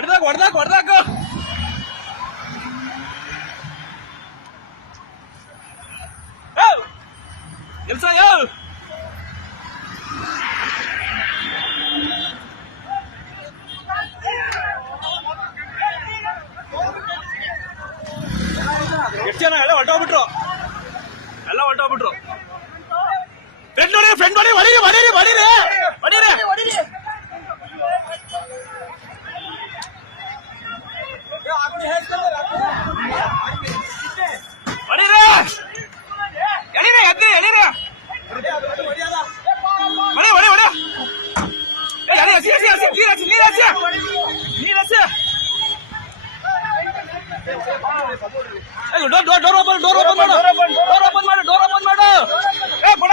ಹೊಡೆದಾಕ ಹೊಡೆದಾಕ ಹೊಡೆದಾಕ ಕೆಲಸ ಯಾವ ಎಷ್ಟು ಜನ ಎಲ್ಲ ಹೊರಟೋಗ್ಬಿಟ್ರು ಫ್ರೆಂಡ್ ನೋಡಿ ಹೊಡೀರಿ ಹೊಡೀರಿ ಹೊಡೀರಿ ಹೊಡೀರಿ ಹೊಡೀರಿ ಎಳೀರಿ ಎದ್ರಿ ಎಳೀರಿ ಹೊಡಿ ಹೊಡಿ ಹೊಡಿ ಎಳಿ ಹಸಿ ಹಸಿ ಹಸಿ ನೀರು ಹಸಿ ನೀರು ಹಸಿ ನೀರು ಹಸಿ ಡೋರ್ ಓಪನ್ ಮಾಡು ಏ ಕೊಡ